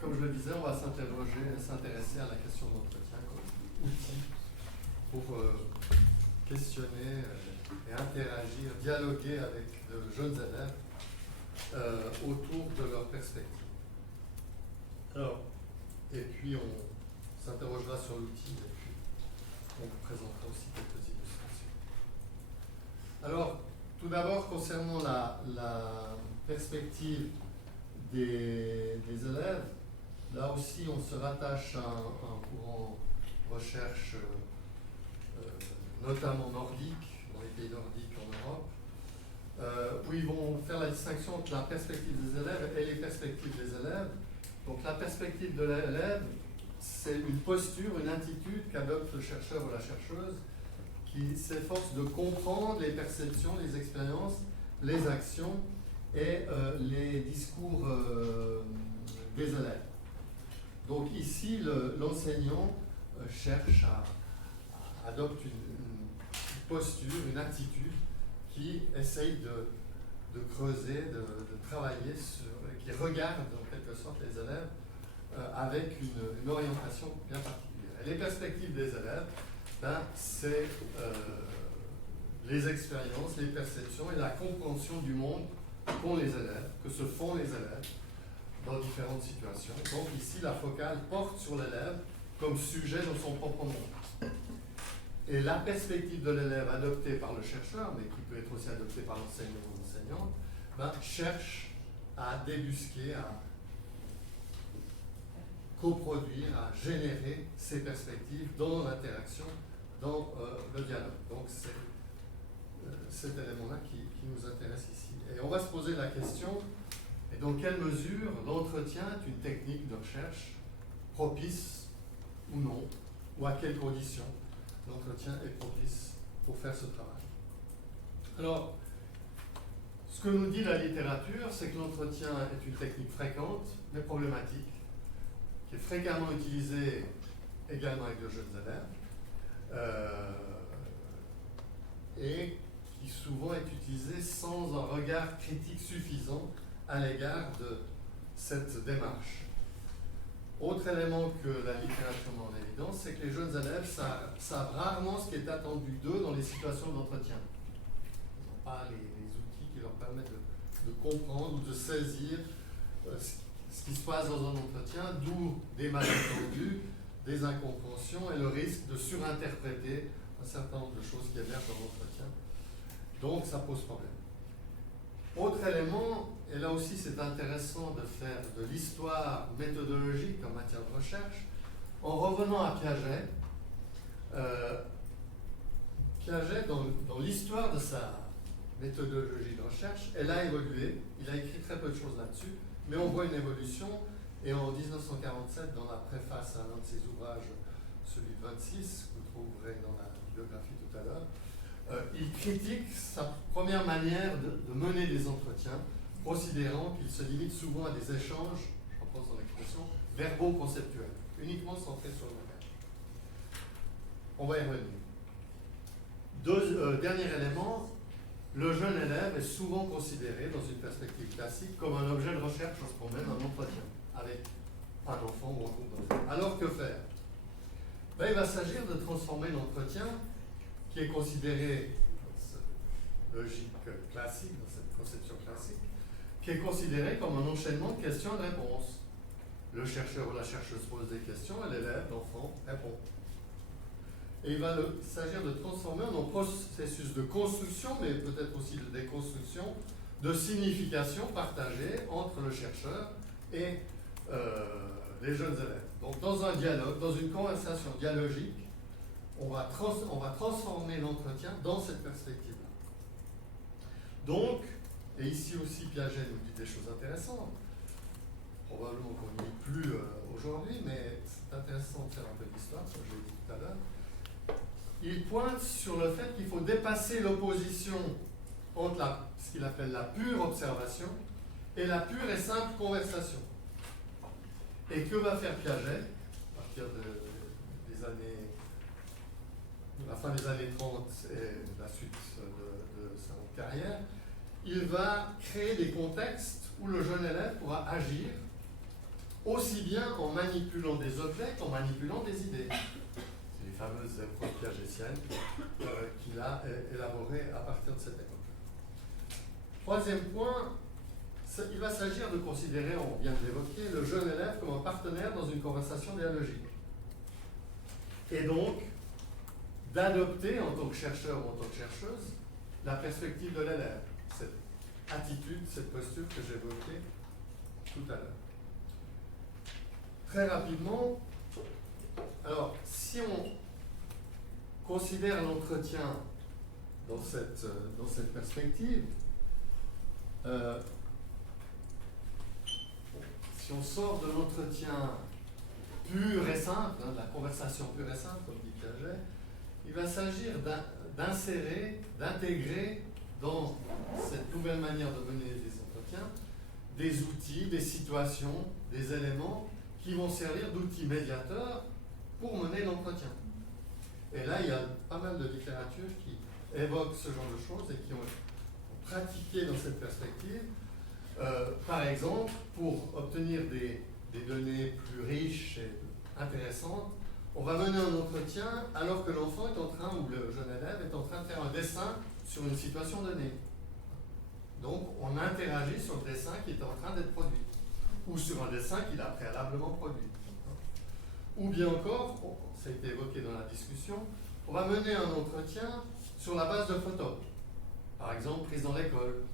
Comme je le disais, on va s'intéresser à la question de l'entretien comme outil pour questionner et interagir, dialoguer avec de jeunes élèves autour de leurs perspectives. Alors, et puis on s'interrogera sur l'outil et puis on vous présentera aussi quelques illustrations. Alors, tout d'abord, concernant la perspective des élèves, là aussi on se rattache à un courant recherche notamment nordique, dans les pays nordiques en Europe, où ils vont faire la distinction entre la perspective des élèves et les perspectives des élèves. Donc la perspective de l'élève, c'est une posture, une attitude qu'adopte le chercheur ou la chercheuse qui s'efforce de comprendre les perceptions, les expériences, les actions et les discours des élèves. Donc ici, l'enseignant cherche à adopter une posture, une attitude qui essaye de creuser, de travailler qui regarde en quelque sorte les élèves avec une orientation bien particulière. Et les perspectives des élèves, c'est les expériences, les perceptions et la compréhension du monde qu'ont les élèves, que se font les élèves dans différentes situations. Donc ici, la focale porte sur l'élève comme sujet dans son propre monde. Et la perspective de l'élève adoptée par le chercheur, mais qui peut être aussi adoptée par l'enseignant ou l'enseignante, cherche à débusquer, à coproduire, à générer ces perspectives dans l'interaction, dans le dialogue. Donc c'est cet élément-là qui nous intéresse ici. Et on va se poser la question, et dans quelle mesure l'entretien est une technique de recherche propice ou non, ou à quelles conditions l'entretien est propice pour faire ce travail. Alors, ce que nous dit la littérature, c'est que l'entretien est une technique fréquente, mais problématique, qui est fréquemment utilisée également avec de jeunes élèves, et qui souvent est utilisée sans un regard critique suffisant à l'égard de cette démarche. Autre élément que la littérature met en évidence, c'est que les jeunes élèves savent rarement ce qui est attendu d'eux dans les situations d'entretien. Ils n'ont pas les outils qui leur permettent de comprendre ou de saisir ce qui se passe dans un entretien, d'où des malentendus, des incompréhensions et le risque de surinterpréter un certain nombre de choses qui émergent dans l'entretien. Donc ça pose problème. Autre élément, et là aussi c'est intéressant de faire de l'histoire méthodologique en matière de recherche, en revenant à Piaget, Piaget dans l'histoire de sa méthodologie de recherche, elle a évolué, il a écrit très peu de choses là-dessus, mais on voit une évolution, et en 1947, dans la préface à l'un de ses ouvrages, celui de 26, que vous trouverez dans la biographie tout à l'heure, il critique sa première manière de mener des entretiens, considérant qu'il se limite souvent à des échanges, je reprends son expression, verbaux-conceptuels, uniquement centrés sur le langage. On va y revenir. Dernier élément, le jeune élève est souvent considéré, dans une perspective classique, comme un objet de recherche lorsqu'on mène un entretien avec un enfant ou un groupe d'enfants. Alors que faire? Il va s'agir de transformer l'entretien qui est considéré dans cette logique classique, dans cette conception classique, qui est considéré comme un enchaînement de questions et de réponses. Le chercheur ou la chercheuse pose des questions et l'élève, l'enfant, répond. Et il va s'agir de transformer en un processus de construction, mais peut-être aussi de déconstruction, de signification partagée entre le chercheur et les jeunes élèves. Donc dans un dialogue, dans une conversation dialogique, on va transformer l'entretien dans cette perspective-là. Donc, et ici aussi Piaget nous dit des choses intéressantes, probablement qu'on n'y est plus aujourd'hui, mais c'est intéressant de faire un peu d'histoire, comme je l'ai dit tout à l'heure. Il pointe sur le fait qu'il faut dépasser l'opposition entre ce qu'il appelle la pure observation et la pure et simple conversation. Et que va faire Piaget, à partir de la fin des années 30 et la suite de sa carrière? Il va créer des contextes où le jeune élève pourra agir aussi bien en manipulant des objets qu'en manipulant des idées. C'est les fameuses épreuves piagétiennes qu'il a élaborées à partir de cette époque. Troisième point, il va s'agir de considérer, on vient de l'évoquer, le jeune élève comme un partenaire dans une conversation dialogique. Et donc, d'adopter en tant que chercheur ou en tant que chercheuse la perspective de l'élève, cette attitude, cette posture que j'évoquais tout à l'heure. Très rapidement, alors si on considère l'entretien dans cette perspective, si on sort de l'entretien pur et simple, de la conversation pure et simple, comme dit Piaget, il va s'agir d'insérer, d'intégrer dans cette nouvelle manière de mener des entretiens des outils, des situations, des éléments qui vont servir d'outils médiateurs pour mener l'entretien. Et là, il y a pas mal de littérature qui évoque ce genre de choses et qui ont pratiqué dans cette perspective. Par exemple, pour obtenir des données plus riches et intéressantes, on va mener un entretien alors que l'enfant est en train, ou le jeune élève est en train de faire un dessin sur une situation donnée. Donc, on interagit sur le dessin qui est en train d'être produit, ou sur un dessin qu'il a préalablement produit. Ou bien encore, ça a été évoqué dans la discussion, on va mener un entretien sur la base de photos. Par exemple, prise dans l'école,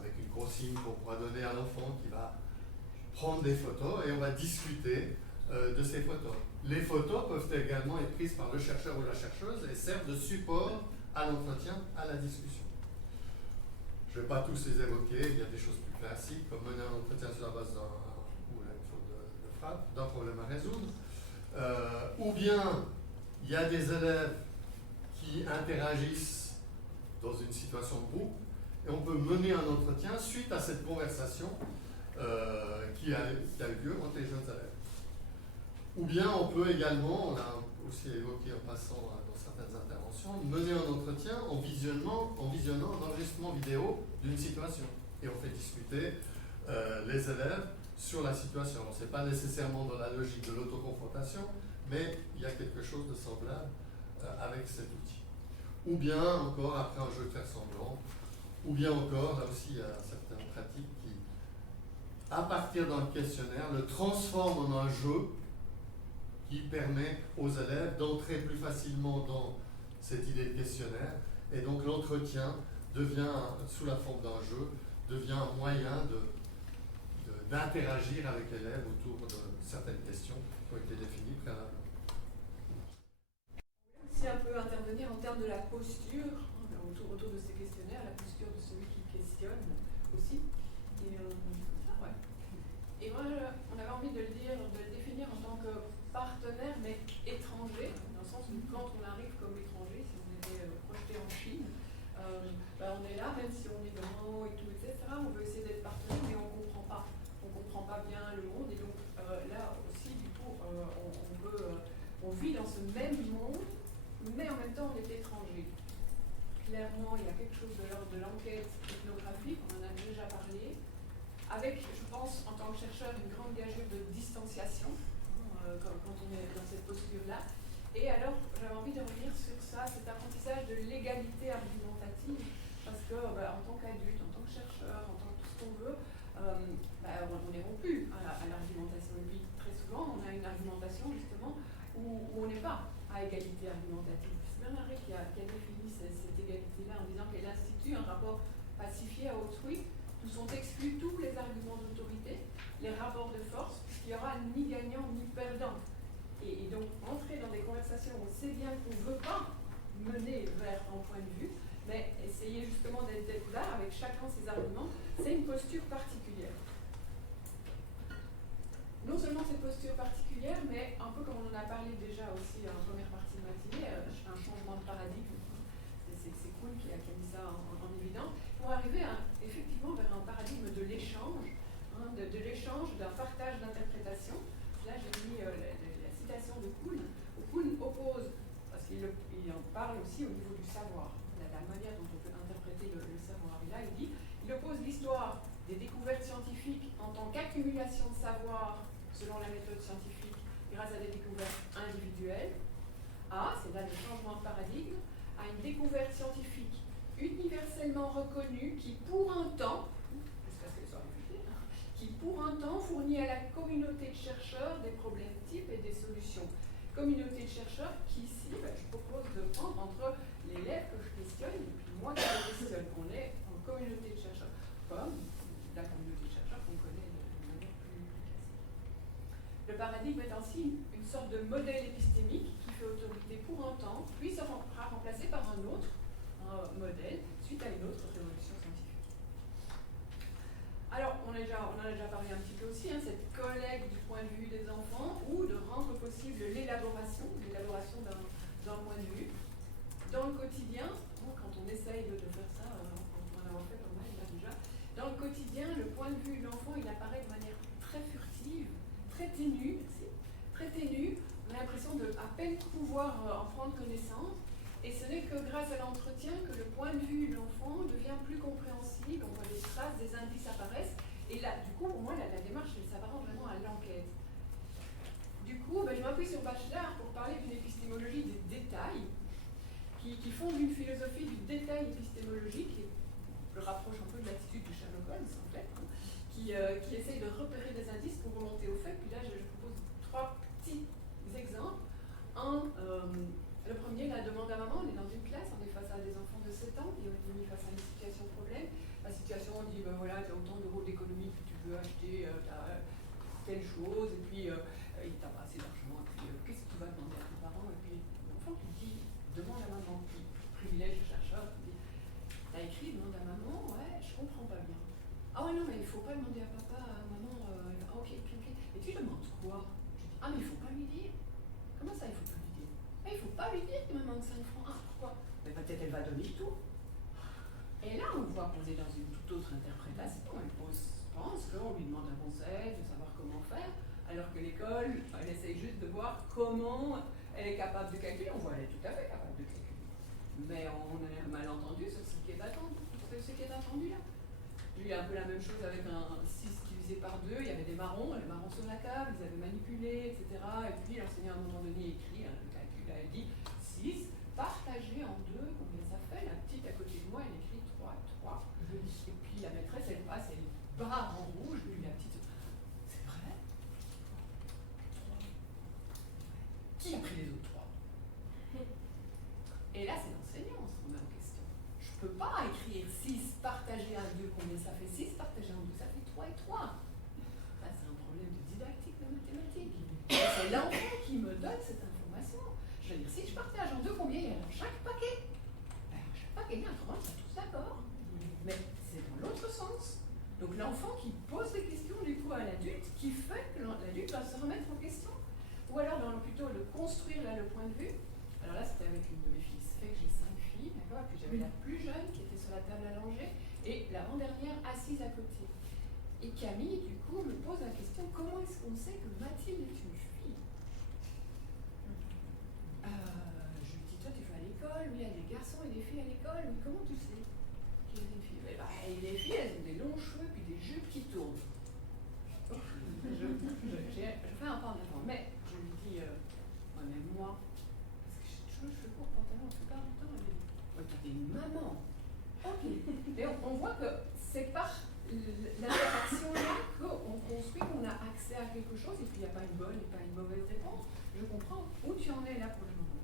avec une consigne qu'on pourra donner à l'enfant qui va prendre des photos et on va discuter de ces photos. Les photos peuvent également être prises par le chercheur ou la chercheuse et servent de support à l'entretien, à la discussion. Je ne vais pas tous les évoquer, il y a des choses plus classiques, comme mener un entretien sur la base de frappe, d'un problème à résoudre. Ou bien, il y a des élèves qui interagissent dans une situation de groupe, et on peut mener un entretien suite à cette conversation qui a eu lieu entre les jeunes élèves. Ou bien on peut également, on l'a aussi évoqué en passant dans certaines interventions, mener un entretien en visionnant un enregistrement vidéo d'une situation. Et on fait discuter les élèves sur la situation. Alors, ce n'est pas nécessairement dans la logique de l'autoconfrontation, mais il y a quelque chose de semblable avec cet outil. Ou bien encore, après un jeu de faire semblant, ou bien encore, là aussi, il y a certaines pratiques qui, à partir d'un questionnaire, le transforment en un jeu qui permet aux élèves d'entrer plus facilement dans cette idée de questionnaire. Et donc l'entretien devient, sous la forme d'un jeu, devient un moyen d'interagir avec l'élève autour de certaines questions qui ont été définies préalablement. Si un peu intervenir en termes de la posture, autour de ces questionnaires, la posture de celui qui questionne aussi. Et moi, on avait envie de le définir en tant que partenaire, mais étranger, dans le sens où quand on arrive comme étranger, si on était projeté en Chine, on est là, même si on est grand et tout, etc., on veut essayer d'être partenaire, mais on ne comprend pas bien le monde, et donc là aussi, du coup, on vit dans ce même monde, mais en même temps, on est étranger. Clairement, il y a quelque chose de l'ordre de l'enquête ethnographique, on en a déjà parlé, avec, je pense, en tant que chercheur, une grande gageure de distanciation, quand on est dans cette posture-là. Et alors, j'avais envie de revenir sur ça, cet apprentissage de l'égalité argumentative, parce que en tant qu'adulte, en tant que chercheur, en tant que tout ce qu'on veut, on est rompu à l'argumentation. Et puis, très souvent, on a une argumentation, justement, où on n'est pas à égalité argumentative. C'est Bernard Rey qui a défini cette égalité-là en disant qu'elle institue un rapport pacifié à autrui, où sont exclus tous les arguments d'autorité, les rapports de force, puisqu'il n'y aura ni gagnant ni perdant. Et donc, entrer dans des conversations où on sait bien qu'on ne veut pas mener vers un point de vue, mais essayer justement d'être là avec chacun ses arguments, c'est une posture particulière. Non seulement cette posture particulière, mais un peu comme on en a parlé déjà aussi en première partie de matinée, un changement de paradigme. C'est cool qui a mis ça en évidence, pour arriver effectivement vers un paradigme de l'échange, de l'échange, d'un partage d'interprétation. Là, j'ai mis la citation de Kuhn, où Kuhn oppose, parce qu'il en parle aussi au niveau du savoir, la manière dont on peut interpréter le savoir. Et là, il oppose l'histoire des découvertes scientifiques en tant qu'accumulation de savoir selon la méthode scientifique grâce à des découvertes individuelles. A, c'est là le changement de paradigme, à une découverte scientifique universellement reconnue qui pour un temps, jusqu'à ce qu'elle soit réfutée, qui pour un temps fournit à la communauté de chercheurs des problèmes types et des solutions. Communauté de chercheurs qui ici, je propose de prendre entre l'élève que je questionne et puis moi qui le questionne. On est en communauté de chercheurs, comme la communauté de chercheurs qu'on connaît de manière plus classique. Le paradigme est ainsi une sorte de modèle épistémique qui fait autorité pour un temps, puis sera remplacé par un autre modèle suite à une autre révolution scientifique. Alors, on en a déjà parlé un petit peu aussi, cette collecte du point de vue des enfants ou de rendre possible l'élaboration d'un point de vue. Dans le quotidien, quand on essaye de faire ça, on en a fait pas mal là déjà, dans le quotidien, le point de vue de l'enfant, il apparaît de manière très furtive, très ténue, on a l'impression de à peine pouvoir en prendre connaissance. Et ce n'est que grâce à l'entretien que le point de vue de l'enfant devient plus compréhensible, on voit des traces, des indices apparaissent, et là, du coup, pour moi, la démarche, ça va vraiment à l'enquête. Du coup, je m'appuie sur Bachelard pour parler d'une épistémologie des détails, qui fonde une philosophie du détail épistémologique, et le rapproche un peu de l'attitude de Sherlock Holmes, en fait, qui essaye de repérer des indices pour remonter aux faits. Puis là, je propose 3 petits exemples. Le premier, la demande à maman, on est dans une classe, on est face à des enfants de 7 ans, et on est mis face à une situation problème. La situation, on dit, voilà, tu as autant d'euros d'économie que tu veux acheter telle chose, et puis il t'a pas assez d'argent, et puis qu'est-ce que tu vas demander à tes parents? Et puis l'enfant qui dit, demande à maman, puis privilège le chercheur, qui dit, t'as écrit, demande à maman, ouais, je comprends pas bien. Ah ouais, non, mais il faut pas demander à papa, à maman, ok, mais tu demandes quoi? Je dis, ah, mais il faut pas lui dire. Comment ça, il faut pas lui dire? Il ne faut pas lui dire qu'il me manque 5 francs. Ah, pourquoi? Mais peut-être elle va donner tout. Et là, on voit qu'on est dans une toute autre interprétation. Elle pense qu'on lui demande un conseil, de savoir comment faire, alors que l'école, elle essaye juste de voir comment elle est capable de calculer. On voit qu'elle est tout à fait capable de calculer. Mais on a un malentendu sur ce qui est attendu, là. Lui, il y a un peu la même chose avec un 6 divisé par 2. Il y avait des marrons sur la table, ils avaient manipulé, etc. Et puis l'enseignant, à un moment donné, écrit le calcul. Elle dit 6 partagé en 2, combien ça fait? La petite à côté de moi, elle écrit 3. Et puis la maîtresse, elle passe, elle barre en rouge, puis la petite, c'est vrai? 3. Qui a pris les autres 3? Et là, c'est l'enseignant, on se remet en question. Je ne peux pas écrire 6 partagé à 2, combien ça fait? 6 partagé en 2, ça fait 3 et 3. Là, c'est un problème de didactique, de mathématiques. C'est l'enfant qui me donne cette information. Je veux dire, si je partage en 2, combien il y a dans chaque paquet? Chaque paquet, il y a un 3, on est tous d'accord. Mais c'est dans l'autre sens. Donc l'enfant qui pose des questions du coup à l'adulte, qui fait que l'adulte va se remettre en question. Ou alors plutôt de construire là le point de vue. Alors là, c'était avec une de mes filles. Ça fait que j'ai 5 filles, d'accord? Et puis j'avais la plus jeune qui était sur la table allongée et l'avant-dernière assise à côté. Et Camille, du coup, me pose la question, comment est-ce qu'on sait que Mathilde est une fille? Je lui dis, toi tu vas à l'école? Oui, il y a des garçons et des filles à l'école, mais comment tu sais qu'il y a une fille? Les filles, elles ont des longs cheveux puis des jupes qui tournent. Je fais un pas en avant, mais je lui dis, ouais, même moi, parce que j'ai toujours les cheveux courts, pantalon, la plupart du temps, elle me dit, ouais, t'es une maman. Ok. Et on voit que c'est par l'interaction là qu'on construit, qu'on a accès à quelque chose, et puis il n'y a pas une bonne et pas une mauvaise réponse. Je comprends où tu en es là pour le moment.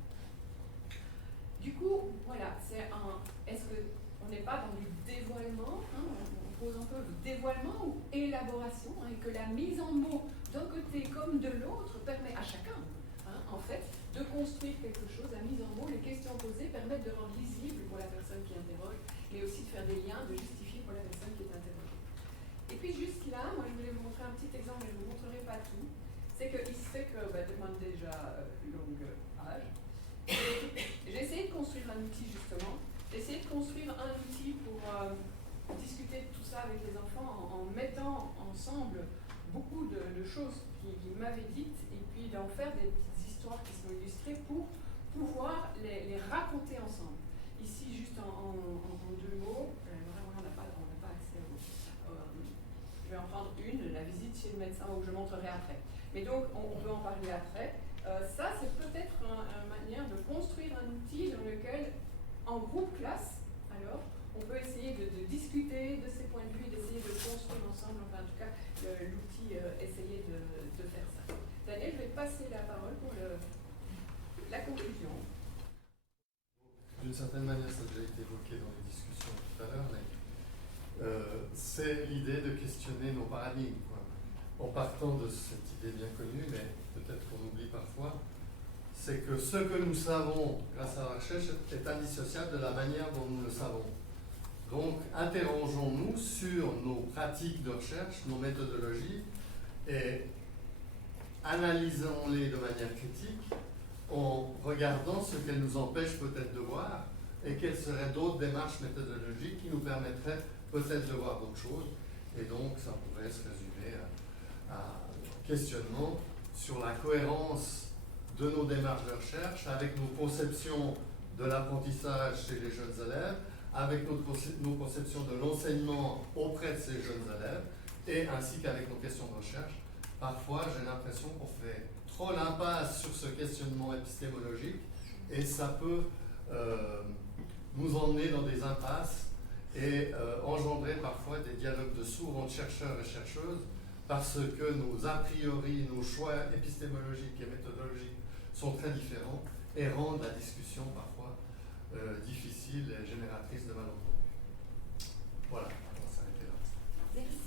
Du coup, voilà, est-ce qu'on n'est pas dans du dévoilement, on pose un peu le dévoilement ou élaboration, et que la mise en mots d'un côté comme de l'autre permet à chacun, en fait, de construire quelque chose. La mise en mots, les questions posées permettent de rendre lisible pour la personne qui interroge, mais aussi de faire des liens, de justifier pour la personne qui est interrogée. Et puis juste là, moi je voulais vous montrer un petit exemple, mais je ne vous montrerai pas tout. C'est qu'il se fait que, demande déjà longue âge. J'ai essayé de construire un outil justement. J'ai essayé de construire un outil pour discuter de tout ça avec les enfants en mettant ensemble beaucoup de choses qu'ils m'avaient dites et puis d'en faire des petites histoires qui sont illustrées pour pouvoir les raconter ensemble. Ici, juste en 2 mots, vraiment on n'a pas accès au... je vais en prendre une, la visite chez le médecin, où je montrerai après. Mais donc, on peut en parler après. Ça, c'est peut-être une manière de construire un outil dans lequel, en groupe classe, alors, on peut essayer de discuter de ces points de vue, d'essayer de construire ensemble, enfin, en tout cas, l'outil, essayer de faire ça. Daniel, je vais te passer la parole pour la conclusion. D'une certaine manière, ça a déjà été évoqué dans les discussions tout à l'heure, mais c'est l'idée de questionner nos paradigmes, quoi. En partant de cette idée bien connue, mais peut-être qu'on oublie parfois, c'est que ce que nous savons grâce à la recherche est indissociable de la manière dont nous le savons. Donc, interrogeons-nous sur nos pratiques de recherche, nos méthodologies, et analysons-les de manière critique en regardant ce qu'elles nous empêchent peut-être de voir et quelles seraient d'autres démarches méthodologiques qui nous permettraient peut-être de voir d'autres choses. Et donc, ça pourrait se résumer à un questionnement sur la cohérence de nos démarches de recherche avec nos conceptions de l'apprentissage chez les jeunes élèves, avec nos conceptions de l'enseignement auprès de ces jeunes élèves, et ainsi qu'avec nos questions de recherche. Parfois, j'ai l'impression qu'on fait trop l'impasse sur ce questionnement épistémologique, et ça peut nous emmener dans des impasses et engendrer parfois des dialogues de sourds entre chercheurs et chercheuses, parce que nos a priori, nos choix épistémologiques et méthodologiques sont très différents et rendent la discussion parfois difficile et génératrice de malentendus. Voilà, on va s'arrêter là. Merci.